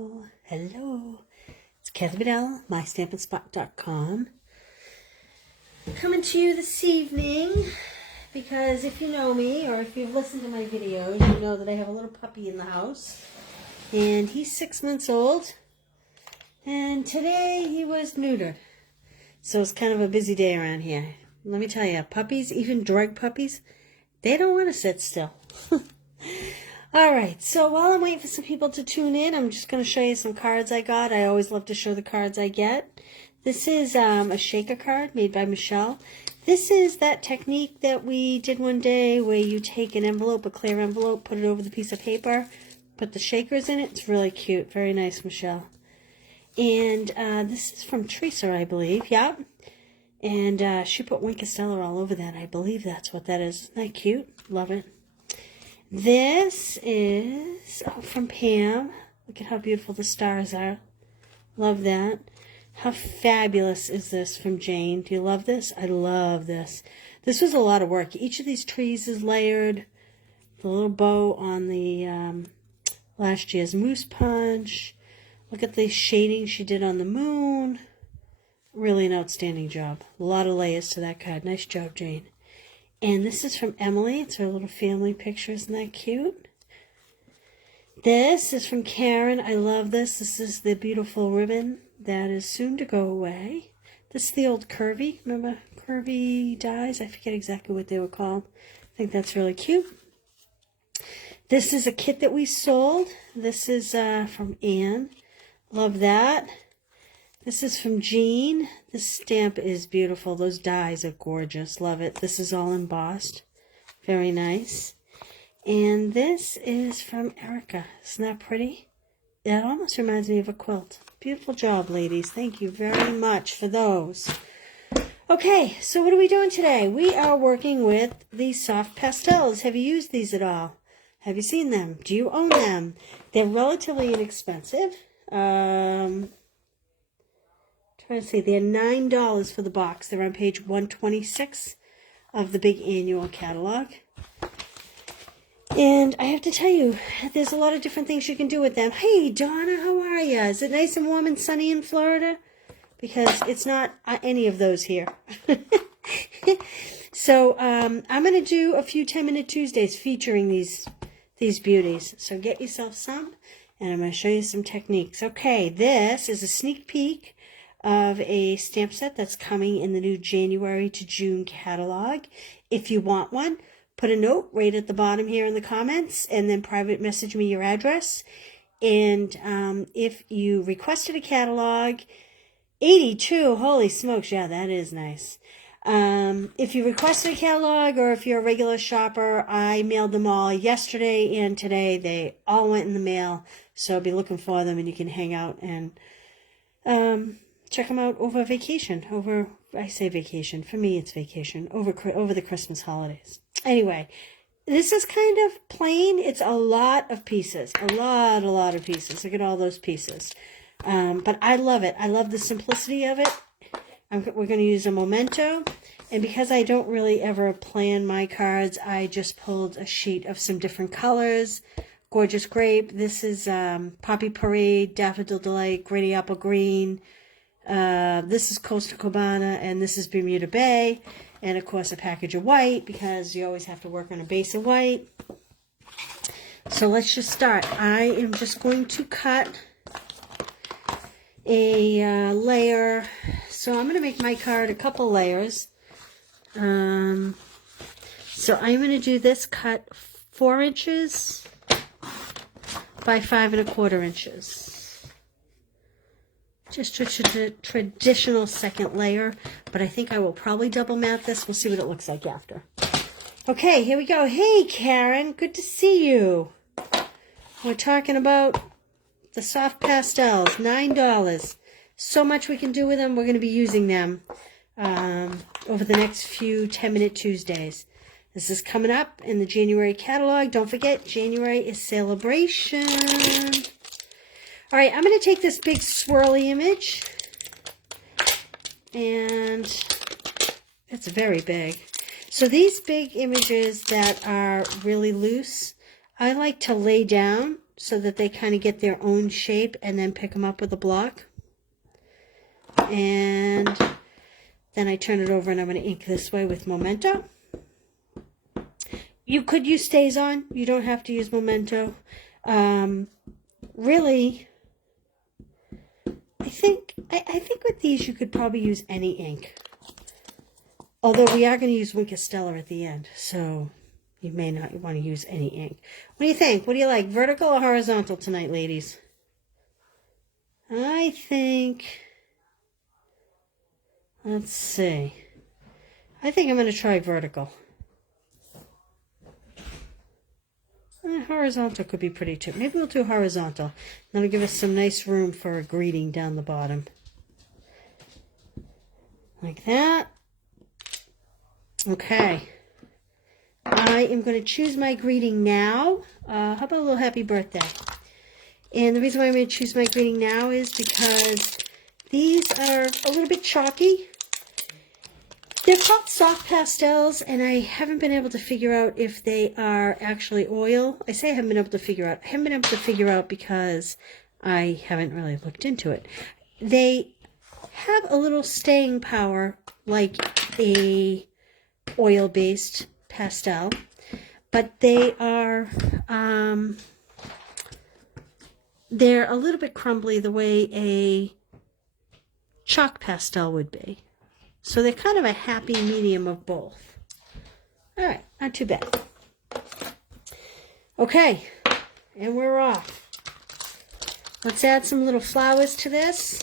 Hello, it's Daffodil, mystampandspot.com. Coming to you this evening because if you know me or if you've listened to my videos, you know that I have a little puppy in the house. And he's 6 months old. And today he was neutered. So it's kind of a busy day around here. Let me tell you, puppies, even drug puppies, they don't want to sit still. Alright, so while I'm waiting for some people to tune in, I'm just going to show you some cards I got. I always love to show the cards I get. This is a shaker card made by Michelle. This is that technique that we did one day where you take an envelope, a clear envelope, put it over the piece of paper, put the shakers in it. It's really cute. Very nice, Michelle. And this is from Teresa, I believe. Yep. And she put Wink Stellar all over that. I believe that's what that is. Isn't that cute? Love it. This is from Pam. Look at how beautiful the stars are. Love that. How fabulous is this from Jane? Do you love this? I love this. This was a lot of work. Each of these trees is layered. The little bow on the last year's Moose Punch. Look at the shading she did on the moon. Really an outstanding job. A lot of layers to that card. Nice job, Jane. And this is from Emily. It's her little family picture. Isn't that cute? This is from Karen. I love this. This is the beautiful ribbon that is soon to go away. This is the old curvy. Remember curvy dies? I forget exactly what they were called. I think that's really cute. This is a kit that we sold. This is from Anne. Love that. This is from Jean. This stamp is beautiful. Those dies are gorgeous. Love it. This is all embossed. Very nice. And this is from Erica. Isn't that pretty? That almost reminds me of a quilt. Beautiful job, ladies. Thank you very much for those. Okay, so what are we doing today? We are working with these soft pastels. Have you used these at all? Have you seen them? Do you own them? They're relatively inexpensive. Trying to see, they're $9 for the box. They're on page 126 of the big annual catalog. And I have to tell you, there's a lot of different things you can do with them. Hey, Donna, how are you? Is it nice and warm and sunny in Florida? Because it's not any of those here. So I'm going to do a few 10-minute Tuesdays featuring these beauties. So get yourself some, and I'm going to show you some techniques. Okay, this is a sneak peek of a stamp set that's coming in the new January to June catalog. If you want one, put a note right at the bottom here in the comments and then private message me your address. And if you requested a catalog, 82, holy smokes, yeah, that is nice. If you requested a catalog or if you're a regular shopper, I mailed them all yesterday and today. They all went in the mail, so I'll be looking for them and you can hang out and check them out over vacation. I say vacation. For me, it's vacation. Over the Christmas holidays. Anyway, this is kind of plain. It's a lot of pieces. A lot of pieces. Look at all those pieces. But I love it. I love the simplicity of it. We're going to use a memento. And because I don't really ever plan my cards, I just pulled a sheet of some different colors. Gorgeous Grape. This is Poppy Parade, Daffodil Delight, Grady Apple Green. This is Costa Cabana, and this is Bermuda Bay. And, of course, a package of white, because you always have to work on a base of white. So let's just start. I am just going to cut a layer. So I'm going to make my card a couple layers. So I'm going to do this cut 4 inches by 5 1/4 inches. Just a traditional second layer, but I think I will probably double mat this. We'll see what it looks like after. Okay, here we go. Hey, Karen, good to see you. We're talking about the soft pastels, $9. So much we can do with them. We're going to be using them over the next few 10-minute Tuesdays. This is coming up in the January catalog. Don't forget, January is celebration. All right, I'm going to take this big swirly image, and it's very big. So these big images that are really loose, I like to lay down so that they kind of get their own shape, and then pick them up with a block. And then I turn it over and I'm going to ink this way with Memento. You could use StazOn. You don't have to use Memento. Really, I think with these you could probably use any ink. Although we are going to use Winkostella at the end, so you may not want to use any ink. What do you think? What do you like, vertical or horizontal tonight, ladies? I think, let's see. I think I'm going to try vertical. Horizontal could be pretty too. Maybe we'll do horizontal. That'll give us some nice room for a greeting down the bottom. Like that. Okay. I am going to choose my greeting now. How about a little happy birthday? And the reason why I'm going to choose my greeting now is because these are a little bit chalky. They're called soft pastels, and I haven't been able to figure out if they are actually oil. I say I haven't been able to figure out. I haven't been able to figure out because I haven't really looked into it. They have a little staying power like a oil-based pastel, but they are they're a little bit crumbly the way a chalk pastel would be. So they're kind of a happy medium of both. All right, not too bad. Okay, and we're off. Let's add some little flowers to this.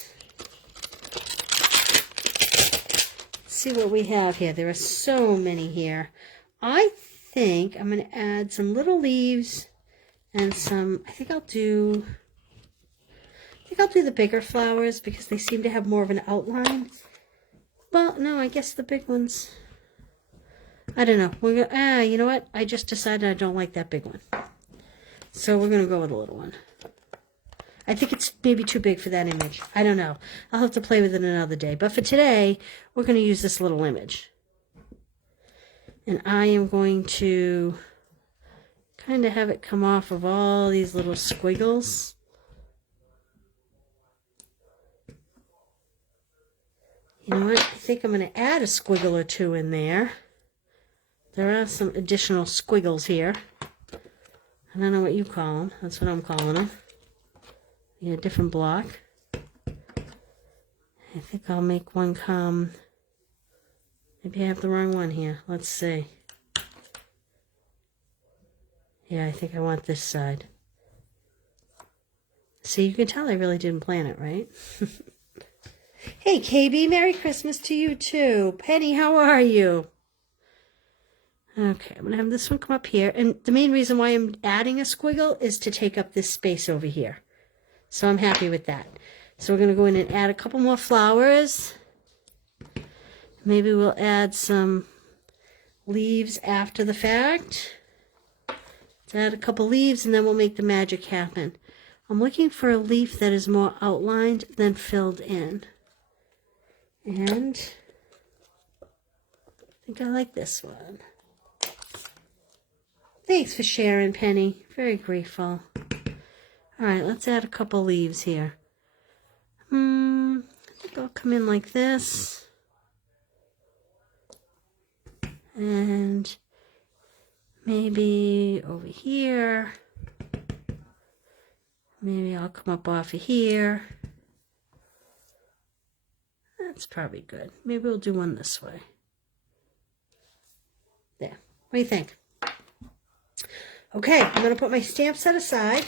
See what we have here. There are so many here. I think I'm going to add some little leaves and some, I think I'll do the bigger flowers because they seem to have more of an outline. Well, no, I guess the big ones, I don't know. We're gonna, you know what? I just decided I don't like that big one. So we're going to go with a little one. I think it's maybe too big for that image. I don't know. I'll have to play with it another day. But for today, we're going to use this little image. And I am going to kind of have it come off of all these little squiggles. You know what? I think I'm going to add a squiggle or two in there. There are some additional squiggles here. I don't know what you call them. That's what I'm calling them. Yeah, different block. I think I'll make one come. Maybe I have the wrong one here. Let's see. Yeah, I think I want this side. See, you can tell I really didn't plan it, right? Hey, KB, Merry Christmas to you too. Penny, how are you? Okay, I'm going to have this one come up here. And the main reason why I'm adding a squiggle is to take up this space over here. So I'm happy with that. So we're going to go in and add a couple more flowers. Maybe we'll add some leaves after the fact. Let's add a couple leaves and then we'll make the magic happen. I'm looking for a leaf that is more outlined than filled in. And I think I like this one. Thanks for sharing, Penny. Very grateful. All right, let's add a couple leaves here. I think I'll come in like this. And maybe over here. Maybe I'll come up off of here. That's probably good. Maybe we'll do one this way. There. What do you think? Okay, I'm going to put my stamp set aside.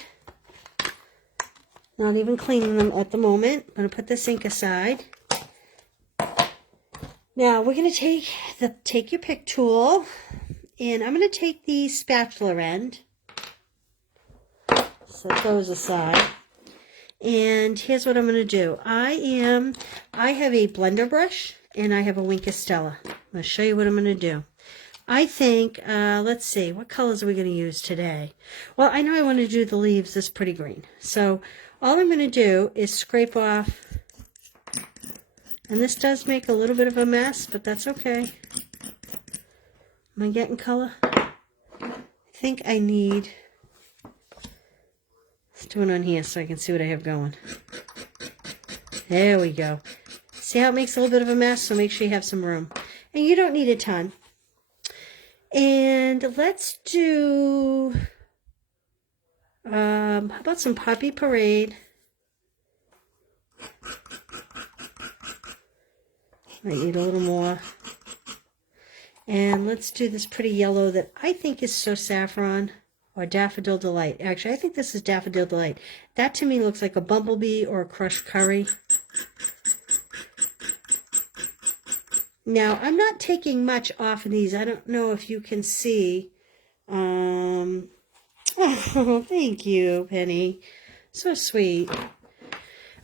Not even cleaning them at the moment. I'm going to put this ink aside. Now we're going to take your pick tool, and I'm going to take the spatula end. Set those aside. And here's what I'm going to do. I have a blender brush and I have a Winkostella. I'm going to show you what I'm going to do. I think, let's see, what colors are we going to use today? Well, I know I want to do the leaves this pretty green. So all I'm going to do is scrape off, and this does make a little bit of a mess, but that's okay. Am I getting color? I think I need do it on here so I can see what I have going. There we go. See how it makes a little bit of a mess? So make sure you have some room. And you don't need a ton. And let's do, how about some Poppy Parade? Might need a little more. And let's do this pretty yellow that I think is So Saffron, or Daffodil Delight. Actually, I think this is Daffodil Delight. That to me looks like a bumblebee or a crushed curry. Now, I'm not taking much off of these. I don't know if you can see. Oh, thank you, Penny. So sweet.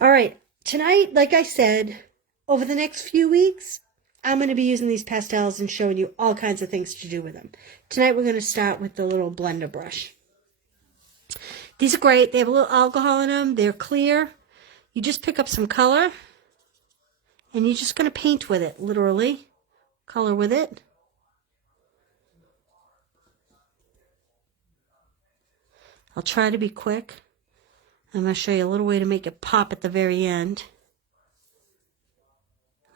All right. Tonight, like I said, over the next few weeks, I'm going to be using these pastels and showing you all kinds of things to do with them. Tonight, we're going to start with the little blender brush. These are great. They have a little alcohol in them. They're clear. You just pick up some color. And you're just going to paint with it, literally. Color with it. I'll try to be quick. I'm going to show you a little way to make it pop at the very end.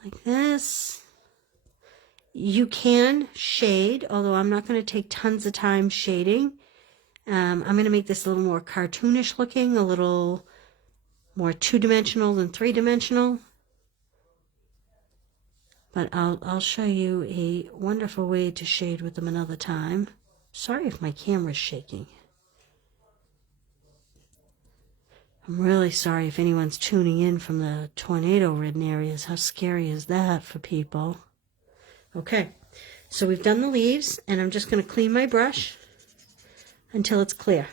Like this. You can shade, although I'm not going to take tons of time shading. I'm going to make this a little more cartoonish looking, a little more two-dimensional than three-dimensional. But I'll show you a wonderful way to shade with them another time. Sorry if my camera's shaking. I'm really sorry if anyone's tuning in from the tornado-ridden areas. How scary is that for people? Okay, so we've done the leaves, and I'm just going to clean my brush until it's clear.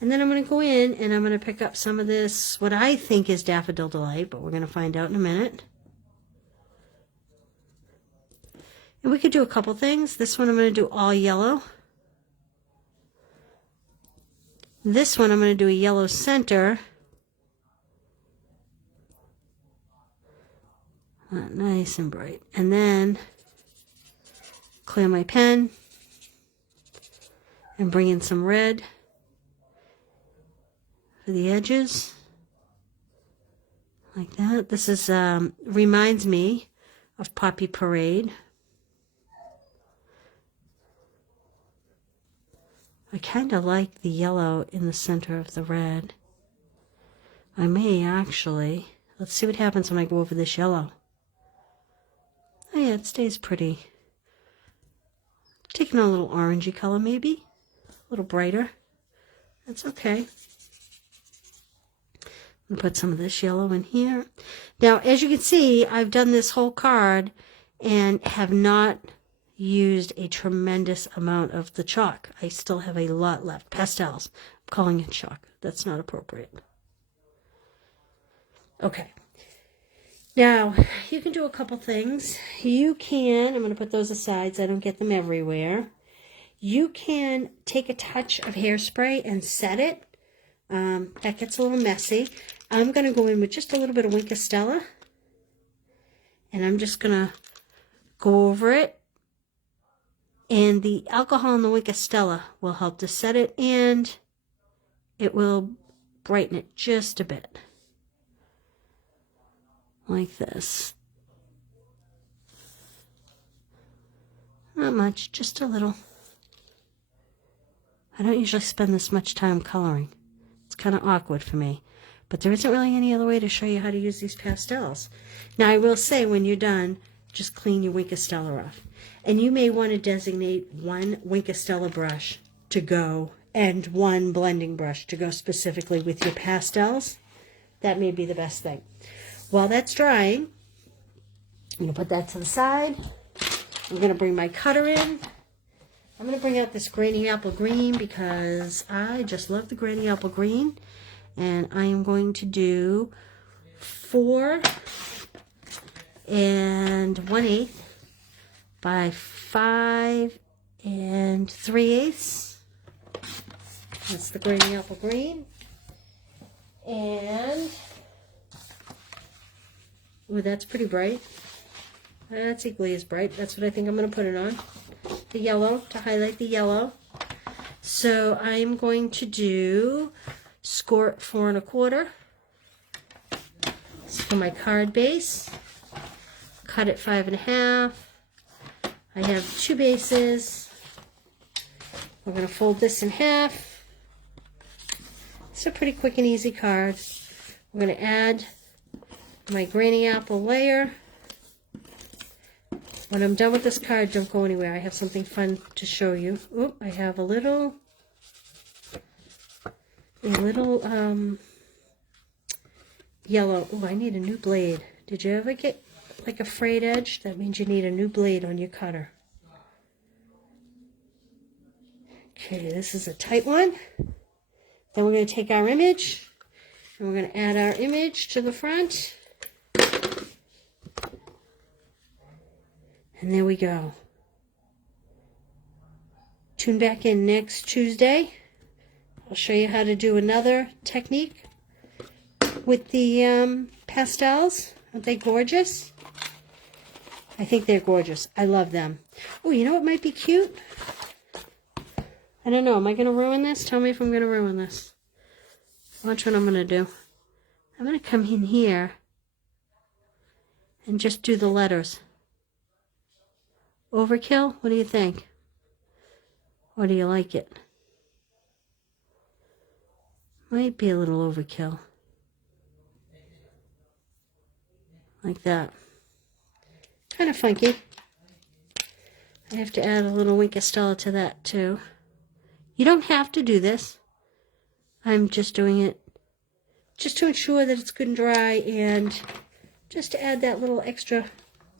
And then I'm going to go in, and I'm going to pick up some of this, what I think is Daffodil Delight, but we're going to find out in a minute. And we could do a couple things. This one I'm going to do all yellow. This one I'm going to do a yellow center. Nice and bright. And then clear my pen and bring in some red for the edges. Like that. This is reminds me of Poppy Parade. I kind of like the yellow in the center of the red. I may actually. Let's see what happens when I go over this yellow. Oh yeah, it stays pretty. Taking a little orangey color maybe. A little brighter. That's okay. I'm going to put some of this yellow in here. Now, as you can see, I've done this whole card and have not used a tremendous amount of the chalk. I still have a lot left. Pastels. I'm calling it chalk. That's not appropriate. Okay. Now, you can do a couple things. You can, I'm going to put those aside so I don't get them everywhere. You can take a touch of hairspray and set it. That gets a little messy. I'm going to go in with just a little bit of Wink of Stella. And I'm just going to go over it. And the alcohol in the Wink of Stella will help to set it, and it will brighten it just a bit. Like this. Not much, just a little. I don't usually spend this much time coloring. It's kind of awkward for me. But there isn't really any other way to show you how to use these pastels. Now, I will say, when you're done, just clean your Wink of Stella off. And you may want to designate one Wink of Stella brush to go and one blending brush to go specifically with your pastels. That may be the best thing. While that's drying, I'm going to put that to the side. I'm going to bring my cutter in. I'm going to bring out this Granny Apple Green because I just love the Granny Apple Green. And I am going to do 4 1/8 by 5 3/8. That's the Granny Apple Green. And, ooh, that's pretty bright. That's equally as bright. That's what I think I'm going to put it on. The yellow, to highlight the yellow. So I'm going to do score it 4 1/4. For my card base, cut it 5 1/2. I have 2 bases. We're going to fold this in half. It's a pretty quick and easy card. We're going to add my granny apple layer. When I'm done with this card, don't go anywhere. I have something fun to show you. Oh, I have a little yellow. Oh, I need a new blade. Did you ever get like a frayed edge? That means you need a new blade on your cutter. Okay, this is a tight one. Then we're going to take our image and we're going to add our image to the front. And there we go. Tune back in next Tuesday. I'll show you how to do another technique with the pastels. Aren't they gorgeous? I think they're gorgeous. I love them. Oh, you know what might be cute? I don't know. Am I going to ruin this? Tell me if I'm going to ruin this. Watch what I'm going to do. I'm going to come in here and just do the letters. Overkill? What do you think? Or do you like it? Might be a little overkill. Like that. Kind of funky. I have to add a little Wink Estella to that too. You don't have to do this. I'm just doing it just to ensure that it's good and dry and just to add that little extra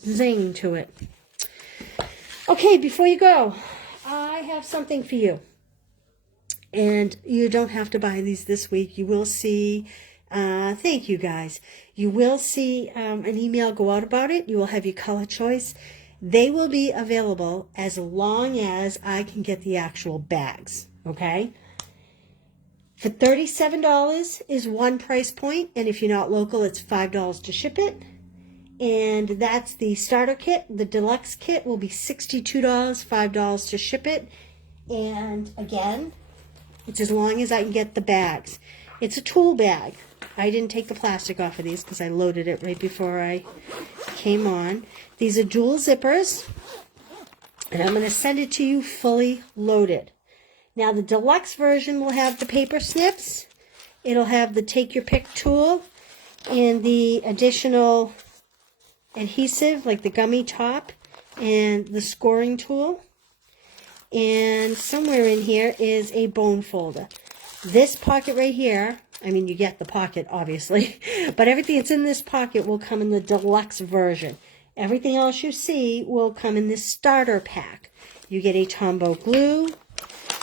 zing to it. Okay, before you go, I have something for you. And you don't have to buy these this week. You will see, thank you guys. You will see an email go out about it. You will have your color choice. They will be available as long as I can get the actual bags, okay? For $37 is one price point, and if you're not local, it's $5 to ship it. And that's the starter kit. The deluxe kit will be $62, $5 to ship it. And again, it's as long as I can get the bags. It's a tool bag. I didn't take the plastic off of these because I loaded it right before I came on. These are dual zippers. And I'm going to send it to you fully loaded. Now the deluxe version will have the paper snips. It'll have the take your pick tool and the additional adhesive like the gummy top and the scoring tool. And somewhere in here is a bone folder. This pocket right here, I mean you get the pocket obviously, but everything that's in this pocket will come in the deluxe version. Everything else you see will come in this starter pack. You get a Tombow glue,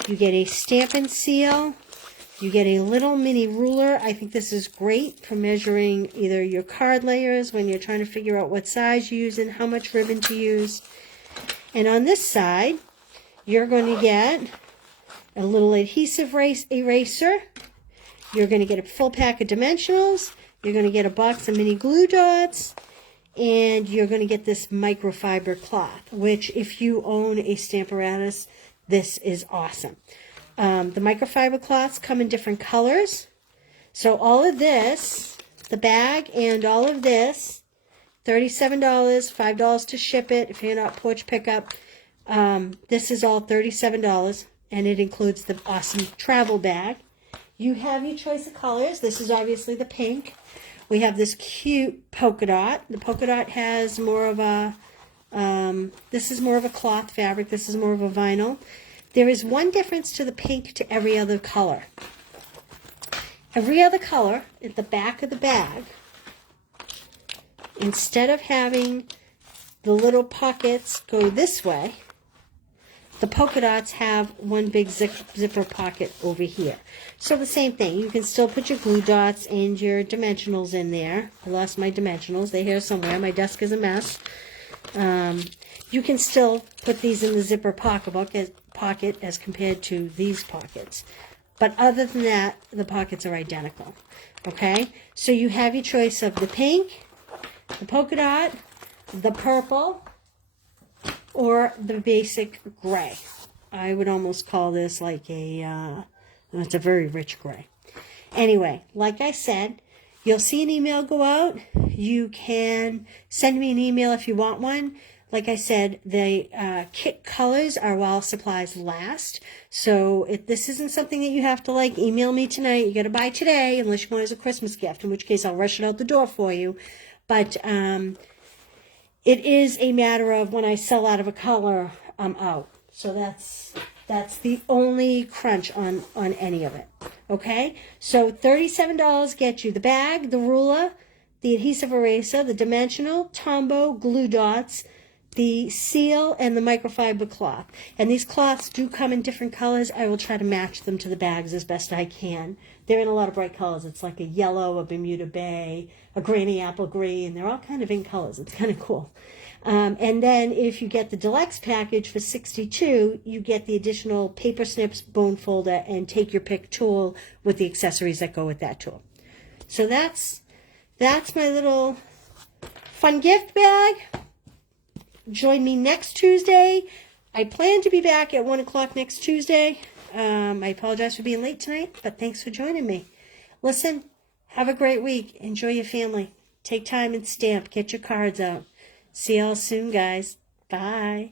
you get a stamp and seal, you get a little mini ruler. I think this is great for measuring either your card layers when you're trying to figure out what size you use and how much ribbon to use. And on this side, you're going to get a little adhesive eraser. You're going to get a full pack of dimensionals. You're going to get a box of mini glue dots. And you're going to get this microfiber cloth, which if you own a Stamparatus, this is awesome. The microfiber cloths come in different colors. So all of this, the bag and all of this, $37, $5 to ship it if you're not porch pickup. This is all $37, and it includes the awesome travel bag. You have your choice of colors. This is obviously the pink. We have this cute polka dot. The polka dot has more of a, this is more of a cloth fabric. This is more of a vinyl. There is one difference to the pink to every other color. Every other color at the back of the bag, instead of having the little pockets go this way, the polka dots have one big zipper pocket over here. So the same thing. You can still put your glue dots and your dimensionals in there. I lost my dimensionals. They're here somewhere. My desk is a mess. You can still put these in the zipper pocket as compared to these pockets. But other than that, the pockets are identical. Okay? So you have your choice of the pink, the polka dot, the purple, or the basic gray. I would almost call this like a, it's a very rich gray. Anyway, like I said, you'll see an email go out. You can send me an email if you want one. Like I said, the kit colors are while supplies last. So if this isn't something that you have to like email me tonight, you got to buy today unless you want it as a Christmas gift, in which case I'll rush it out the door for you. But it is a matter of when I sell out of a color, I'm out. So that's the only crunch on any of it. Okay? So $37 gets you the bag, the ruler, the adhesive eraser, the dimensional, Tombow, glue dots, the seal, and the microfiber cloth. And these cloths do come in different colors. I will try to match them to the bags as best I can. They're in a lot of bright colors. It's like a yellow, a Bermuda Bay, a granny apple green. They're all kind of in colors. It's kind of cool. And then if you get the deluxe package for $62, you get the additional paper snips, bone folder, and take your pick tool with the accessories that go with that tool. So that's my little fun gift bag. Join me next Tuesday. I plan to be back at 1 o'clock next Tuesday. I apologize for being late tonight, but thanks for joining me. Listen, have a great week. Enjoy your family. Take time and stamp. Get your cards out. See y'all soon, guys. Bye.